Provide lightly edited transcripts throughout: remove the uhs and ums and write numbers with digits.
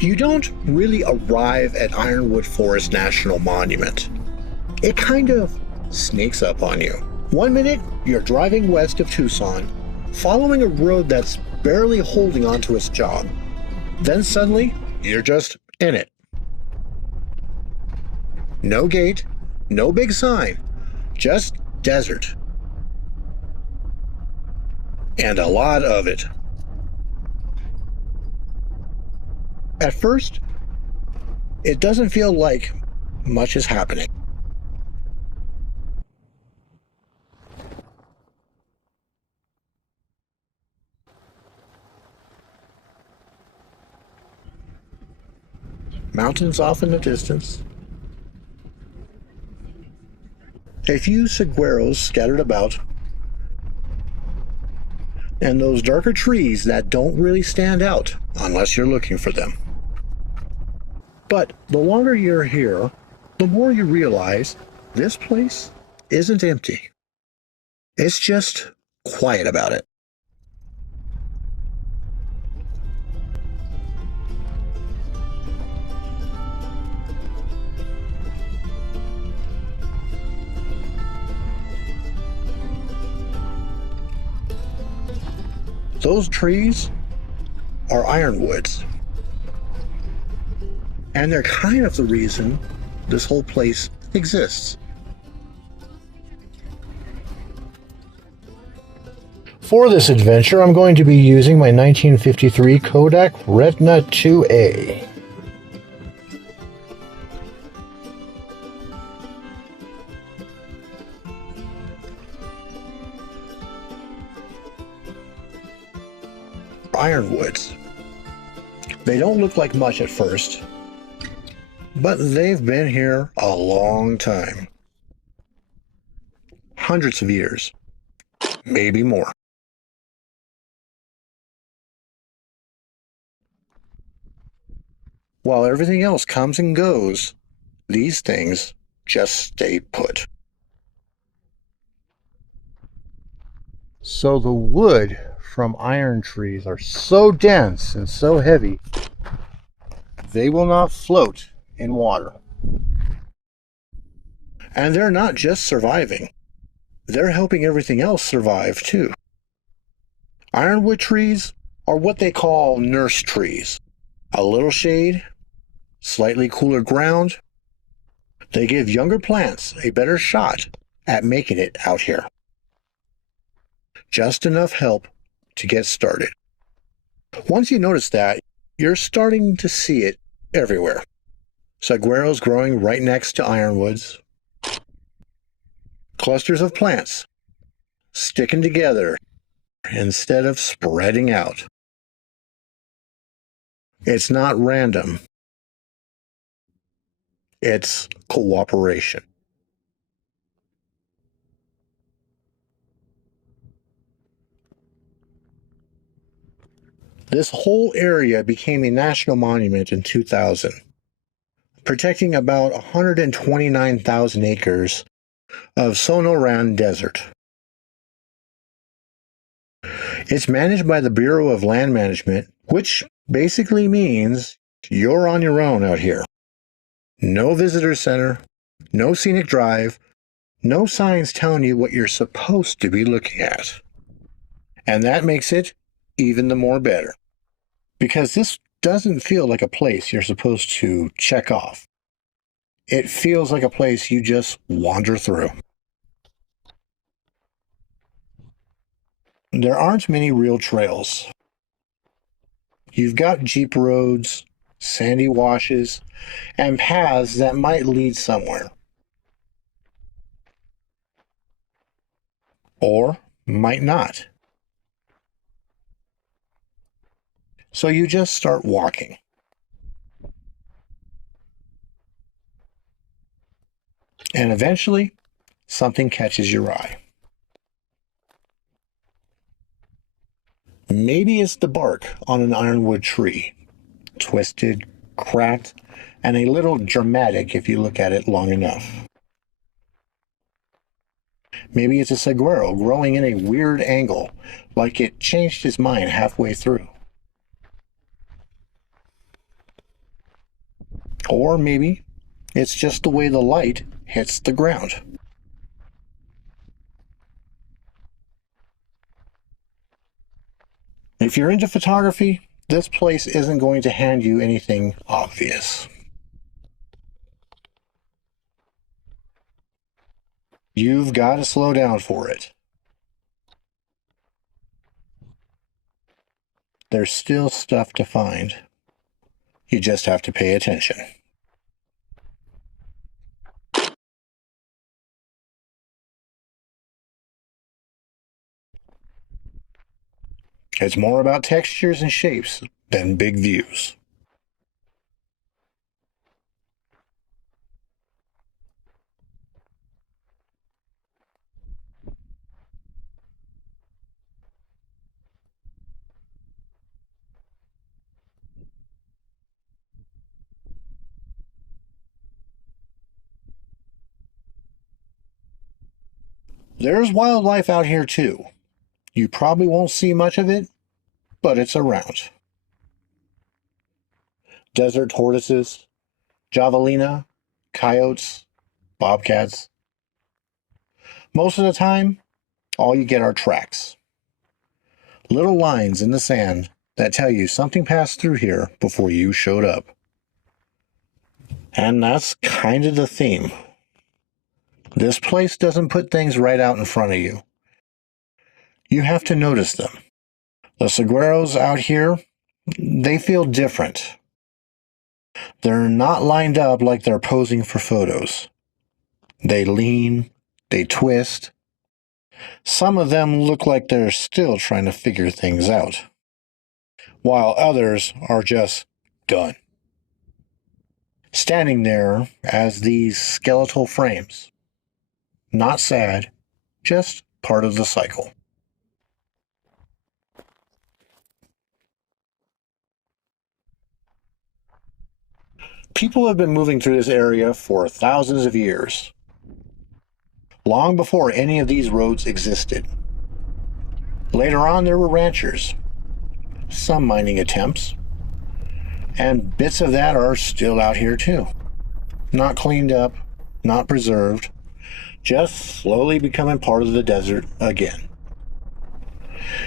You don't really arrive at Ironwood Forest National Monument. It kind of sneaks up on you. One minute, you're driving west of Tucson, following a road that's barely holding onto its job. Then suddenly, you're just in it. No gate, no big sign, just desert. And a lot of it. At first, it doesn't feel like much is happening. Mountains off in the distance. A few saguaros scattered about. And those darker trees that don't really stand out unless you're looking for them. But the longer you're here, the more you realize this place isn't empty. It's just quiet about it. Those trees are ironwoods. And they're kind of the reason this whole place exists. For this adventure, I'm going to be using my 1953 Kodak Retina 2A. Ironwoods. They don't look like much at first, but they've been here a long time. Hundreds of years, maybe more. While everything else comes and goes, these things just stay put. So the wood from iron trees are so dense and so heavy, they will not float in water. And they're not just surviving, they're helping everything else survive too. Ironwood trees are what they call nurse trees. A little shade, slightly cooler ground. They give younger plants a better shot at making it out here. Just enough help to get started. Once you notice that, you're starting to see it everywhere. Saguaros growing right next to ironwoods. Clusters of plants sticking together instead of spreading out. It's not random. It's cooperation. This whole area became a national monument in 2000, protecting about 129,000 acres of Sonoran Desert. It's managed by the Bureau of Land Management, which basically means you're on your own out here. No visitor center, no scenic drive, no signs telling you what you're supposed to be looking at. And that makes it even the more better. Because this doesn't feel like a place you're supposed to check off. It feels like a place you just wander through. There aren't many real trails. You've got jeep roads, sandy washes, and paths that might lead somewhere. Or might not. So you just start walking. And eventually, something catches your eye. Maybe it's the bark on an ironwood tree, twisted, cracked, and a little dramatic if you look at it long enough. Maybe it's a saguaro growing in a weird angle, like it changed its mind halfway through. Or maybe it's just the way the light hits the ground. If you're into photography, this place isn't going to hand you anything obvious. You've got to slow down for it. There's still stuff to find. You just have to pay attention. It's more about textures and shapes than big views. There's wildlife out here too. You probably won't see much of it, but it's around. Desert tortoises, javelina, coyotes, bobcats. Most of the time, all you get are tracks. Little lines in the sand that tell you something passed through here before you showed up. And that's kind of the theme. This place doesn't put things right out in front of you. You have to notice them. The saguaros out here, they feel different. They're not lined up like they're posing for photos. They lean, they twist. Some of them look like they're still trying to figure things out, while others are just done. Standing there as these skeletal frames. Not sad, just part of the cycle. People have been moving through this area for thousands of years, long before any of these roads existed. Later on, there were ranchers, some mining attempts, and bits of that are still out here too. Not cleaned up, not preserved, just slowly becoming part of the desert again.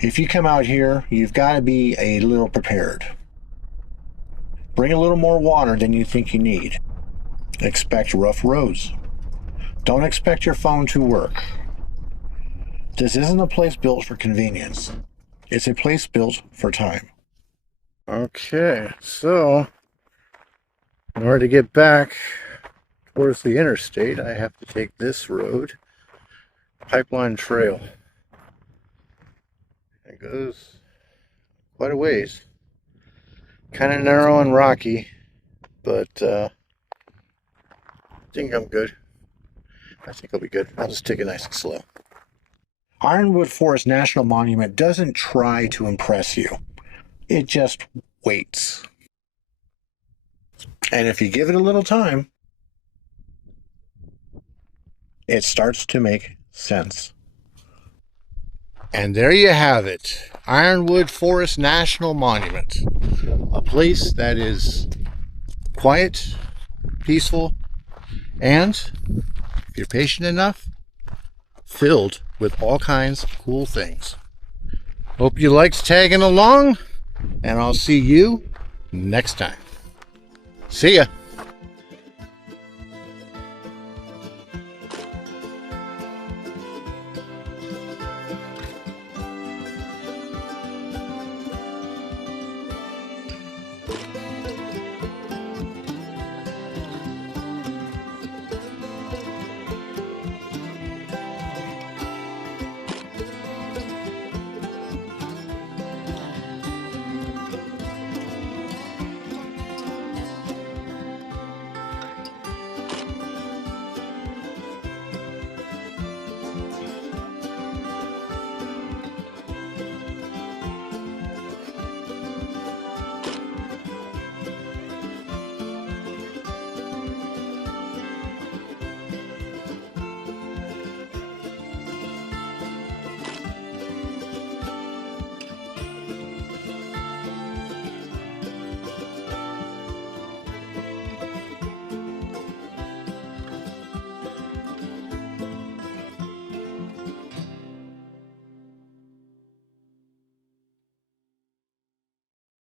If you come out here, you've got to be a little prepared. Bring a little more water than you think you need. Expect rough roads. Don't expect your phone to work. This isn't a place built for convenience. It's a place built for time. Okay, so in order to get back towards the interstate, I have to take this road, Pipeline Trail. It goes quite a ways. Kind of narrow and rocky, but I think I'm good. I think I'll be good. I'll just take it nice and slow. Ironwood Forest National Monument doesn't try to impress you. It just waits. And if you give it a little time, it starts to make sense. And there you have it. Ironwood Forest National Monument. A place that is quiet, peaceful, and, if you're patient enough, filled with all kinds of cool things. Hope you liked tagging along, and I'll see you next time. See ya.